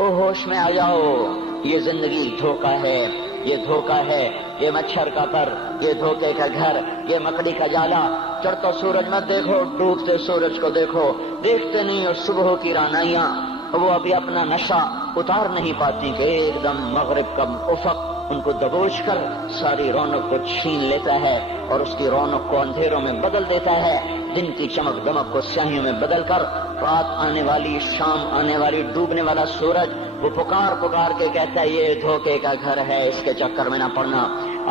او ہوش میں آ جاؤ، یہ زندگی دھوکہ ہے، یہ دھوکہ ہے، یہ مچھر کا پر، یہ دھوکے کا گھر، یہ مکڑی کا جالا۔ چڑھتا سورج مت دیکھو، ڈوبتے سورج کو دیکھو، دیکھتے نہیں اور صبح کی رانائیاں وہ ابھی اپنا نشہ اتار نہیں پاتی کہ ایک دم مغرب کا افق ان کو دبوچ کر ساری رونق کو چھین لیتا ہے اور اس کی رونق کو اندھیروں میں بدل دیتا ہے، دن کی چمک دمک کو سیاہیوں میں بدل کر رات آنے والی، شام آنے والی، ڈوبنے والا سورج وہ پکار پکار کے کہتا ہے یہ دھوکے کا گھر ہے، اس کے چکر میں نہ پڑنا۔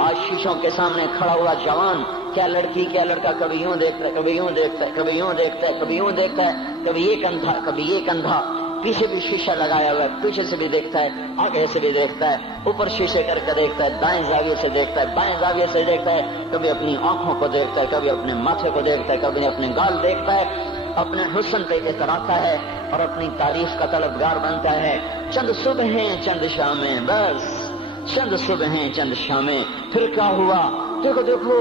آج شیشوں کے سامنے کھڑا ہوا جوان کیا لڑکی کیا لڑکا کبھی یوں دیکھتا ہے، کبھی یوں دیکھتا ہے، کبھی یوں دیکھتا ہے، کبھی یوں دیکھتا ہے، کبھی یہ کندھا کبھی یہ کندھا، پیچھے بھی شیشہ لگایا ہوا ہے، پیچھے سے بھی دیکھتا ہے، آگے سے بھی دیکھتا ہے، اوپر شیشے کر کے دیکھتا ہے، دائیں زاویے سے دیکھتا ہے، بائیں زاویے سے دیکھتا ہے، کبھی اپنی آنکھوں کو دیکھتا ہے، کبھی اپنے ماتھے کو دیکھتا ہے، کبھی اپنے گال دیکھتا ہے، اپنے حسن پہ اتراتا ہے اور اپنی تعریف کا طلبگار بنتا ہے۔ چند صبحیں چند شامیں، بس چند صبحیں چند شامیں، پھر کیا ہوا؟ دیکھو دیکھو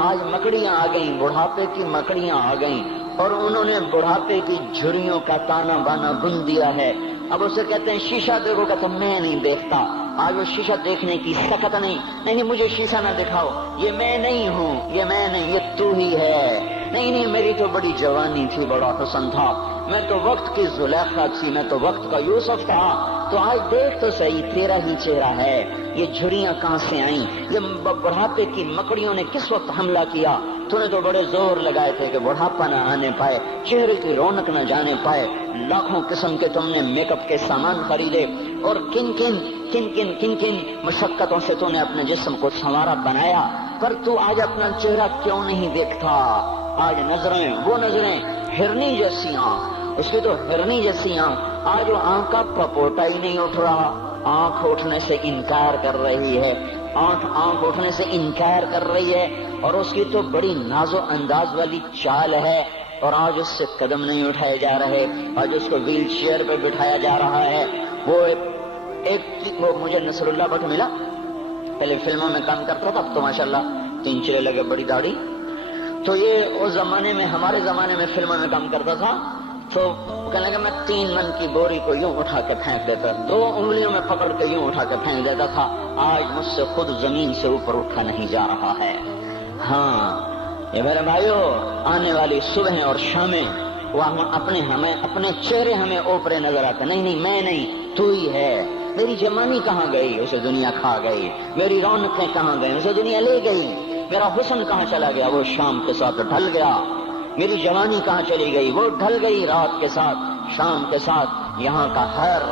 آج مکڑیاں آ گئیں، بڑھاپے کی مکڑیاں آ گئیں اور انہوں نے بڑھاپے کی جھریوں کا تانا بانا بن دیا ہے۔ اب اسے کہتے ہیں شیشہ دیکھو، کہتا میں نہیں دیکھتا۔ آج وہ شیشہ دیکھنے کی سکت نہیں مجھے شیشہ نہ دکھاؤ، یہ میں نہیں ہوں، یہ میں نہیں، یہ تو ہی ہے۔ نہیں میری تو بڑی جوانی تھی، بڑا حسن تھا، میں تو وقت کی زلیخا تھی، میں تو وقت کا یوسف تھا، تو آج دیکھ تو صحیح تیرا ہی چہرہ ہے۔ یہ جھریاں کہاں سے آئیں؟ یہ بڑھاپے کی مکڑیوں نے کس وقت حملہ کیا؟ تو نے تو بڑے زور لگائے تھے کہ بڑھاپا نہ آنے پائے، چہرے کی رونق نہ جانے پائے، لاکھوں قسم کے تم نے میک اپ کے سامان خریدے اور کن کن مشقتوں سے تو نے اپنے جسم کو سنوارا بنایا، پر تو آج اپنا چہرہ کیوں نہیں دیکھتا؟ آج نظریں وہ نظریں ہرنی جیسیاں، اس کی تو ہرنی جیسیاں، آج وہ آنکھ کا پپوٹا ہی نہیں اٹھ رہا، آنکھ اٹھنے سے انکار کر رہی ہے، آنکھ اٹھنے سے انکار کر رہی ہے، اور اس کی تو بڑی ناز و انداز والی چال ہے، اور آج اس سے قدم نہیں اٹھائے جا رہے، آج اس کو ویل چیئر پہ بٹھایا جا رہا ہے۔ وہ مجھے نصر اللہ بٹ ملا، پہلے فلموں میں کام کرتا تھا، اب تو ماشاءاللہ 3 چلے لگے، بڑی داڑھی، تو یہ اس زمانے میں، ہمارے زمانے میں فلموں میں کام کرتا تھا، تو کہنے لگا میں 3 من کی بوری کو یوں اٹھا کے پھینک دیتا، 2 انگلیوں میں پکڑ کے یوں اٹھا کے پھینک دیتا تھا، آج مجھ سے خود زمین سے اوپر اٹھا نہیں جا رہا ہے۔ ہاں یہ میرے بھائیو، آنے والی صبح اور شامیں وہ ہمیں اپنے چہرے ہمیں اوپرے نظر آتے، نہیں میں نہیں، تو ہی ہے۔ میری جوانی کہاں گئی؟ اسے دنیا کھا گئی۔ میری رونقیں کہاں گئی؟ اسے دنیا لے گئی۔ میرا حسن کہاں چلا گیا؟ وہ شام کے ساتھ ڈھل گیا۔ میری جوانی کہاں چلی گئی؟ وہ ڈھل گئی رات کے ساتھ، شام کے ساتھ۔ یہاں کا ہر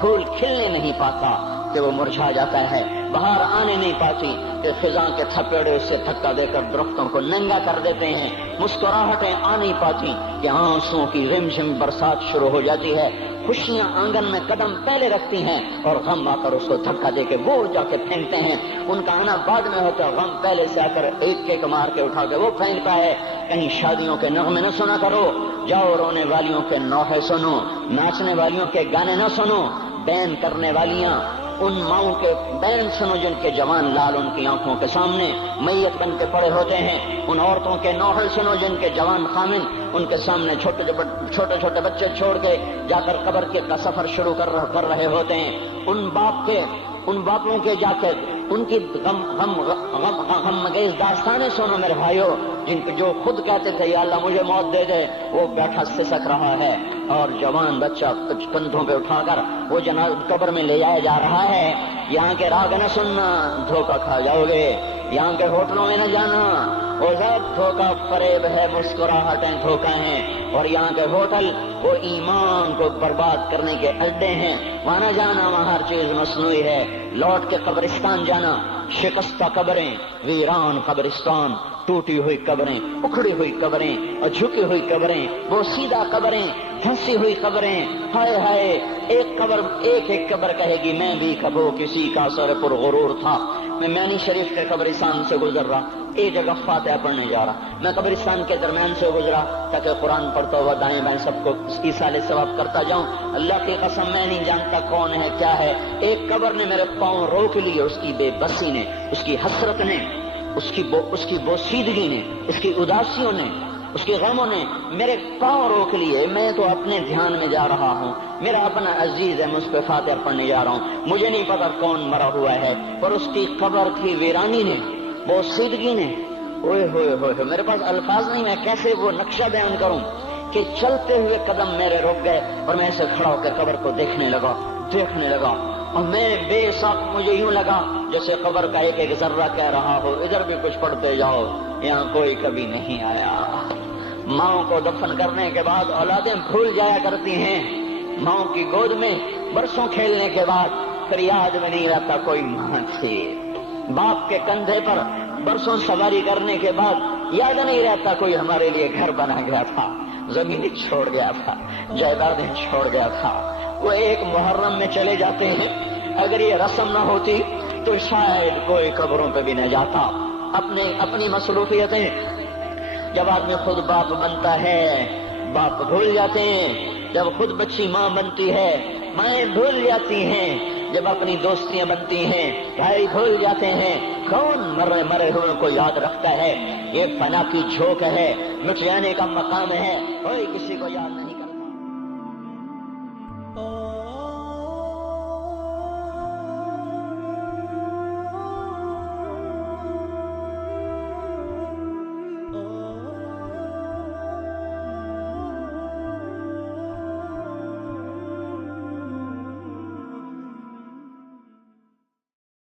پھول کھلنے نہیں پاتا کہ وہ مرجھا جاتا ہے، بہار آنے نہیں پاتی کہ خزاں کے تھپیڑے سے دھکا دے کر درختوں کو ننگا کر دیتے ہیں، مسکراہٹیں آ نہیں پاتی کہ آنسوؤں کی رمجھم برسات شروع ہو جاتی ہے، خوشیاں آنگن میں قدم پہلے رکھتی ہیں اور غم آ کر اس کو دھکا دے کے وہ جا کے پھینکتے ہیں۔ ان کا آنا بعد میں ہوتا ہے، غم پہلے سے آ کر ایک مار کے اٹھا کے وہ پھینکتا ہے۔ کہیں شادیوں کے نغمے نہ سنا کرو، جاؤ رونے والیوں کے نوحے سنو، ناچنے والیوں کے گانے نہ سنو، بین کرنے والیاں ان ماؤں کے بین سنو جن کے جوان لال ان کی آنکھوں کے سامنے میت بن کے پڑے ہوتے ہیں، ان عورتوں کے نوحے سنو جن کے جوان خامن ان کے سامنے چھوٹے بچے چھوڑ کے جا کر قبر کا سفر شروع کر رہے ہوتے ہیں، ان باپوں کے جا کے ان کی غم گیز داستانیں سنو میرے بھائیو، جو خود کہتے تھے یا اللہ مجھے موت دے دے، وہ بیٹھا سسک رہا ہے، اور جوان بچہ کندھوں پہ اٹھا کر وہ قبر میں لے جایا جا رہا ہے۔ یہاں کے راگ نہ سننا، دھوکہ کھا جاؤ گے، یہاں کے ہوٹلوں میں نہ جانا، وہ سب دھوکہ فریب ہے، مسکراہٹیں دھوکہ ہیں، اور یہاں کے ہوٹل وہ ایمان کو برباد کرنے کے اڈے ہیں، وہاں نہ جانا، وہاں ہر چیز مصنوعی ہے۔ لوٹ کے قبرستان جانا، شکستہ قبریں، ویران قبرستان، ٹوٹی ہوئی قبریں، اکھڑی ہوئی قبریں اور جھکی ہوئی قبریں، وہ سیدھا قبریں، دھنسی ہوئی قبریں، ہائے ہائے، ایک قبر کہے گی میں بھی کبھی کسی کا سر پر غرور تھا۔ میں میانی شریف کے قبرستان سے گزر رہا، ایک جگہ فاتحہ پڑھنے جا رہا، میں قبرستان کے درمیان سے گزرا تاکہ قرآن پڑھتا ہوا دائیں بائیں سب کو ایصال ثواب کرتا جاؤں۔ اللہ کی قسم میں نہیں جانتا کون ہے کیا ہے، ایک قبر نے میرے پاؤں روک لیے، اس کی بے بسی نے، اس کی حسرت نے، اس کی بوسیدگی نے، اس کی اداسیوں نے اس کے غموں نے میرے پاؤں روک لیے. میں تو اپنے دھیان میں جا رہا ہوں, میرا اپنا عزیز ہے, میں اس پہ فاتحہ پڑھنے جا رہا ہوں. مجھے نہیں پتا کون مرا ہوا ہے, پر اس کی قبر کی ویرانی نے, وہ سیدگی نے, اوئے ہوئے ہوئے, میرے پاس الفاظ نہیں, میں کیسے وہ نقشہ بیان کروں کہ چلتے ہوئے قدم میرے رک گئے اور میں ایسے کھڑا ہو کے قبر کو دیکھنے لگا. اور میں بے شک مجھے یوں لگا جیسے قبر کا ایک ایک ذرہ کہہ رہا ہو, ادھر بھی کچھ پڑھتے جاؤ, یہاں کوئی کبھی نہیں آیا. ماؤں کو دفن کرنے کے بعد اولادیں بھول جایا کرتی ہیں. ماؤں کی گود میں برسوں کھیلنے کے بعد پھر یاد میں نہیں رہتا کوئی ماں تھی. باپ کے کندھے پر برسوں سواری کرنے کے بعد یاد نہیں رہتا کوئی ہمارے لیے گھر بنا گیا تھا, زمین چھوڑ گیا تھا, جائیدادیں چھوڑ گیا تھا. وہ ایک محرم میں چلے جاتے ہیں. اگر یہ رسم نہ ہوتی تو شاید کوئی قبروں پہ بھی نہ جاتا. اپنی مصروفیتیں, جب آدمی خود باپ بنتا ہے باپ بھول جاتے ہیں, جب خود بچی ماں بنتی ہے مائیں بھول جاتی ہیں, جب اپنی دوستیاں بنتی ہیں بھائی بھول جاتے ہیں. کون مرے ہوئے کو یاد رکھتا ہے؟ یہ فنا کی جھوک ہے, مٹ جانے کا مقام ہے, کوئی کسی کو یاد نہیں کرتا.